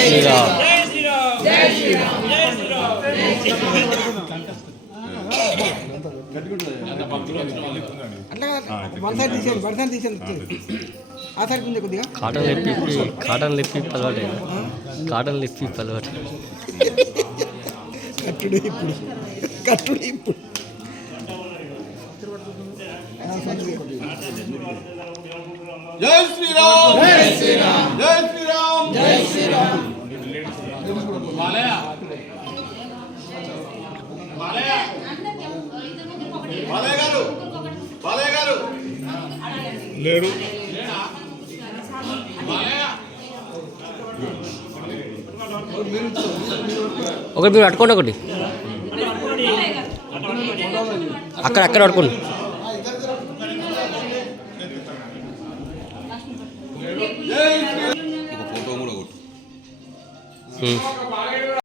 Sriram. Cotton లిప్పి పలవాటే cotton లిప్పి పలవాటే కట్టుడు ఇప్పుడు జై శ్రీరామ్ జై శ్రీరామ్ జై శ్రీరామ్ జై శ్రీరామ్ బాలయ్య బాలయ్య బాలయ్య గారు లేరు ఒకటి మీరు పట్టుకోండి ఒకటి అక్కడ అక్కడ పట్టుకోండి ఫోటో కూడా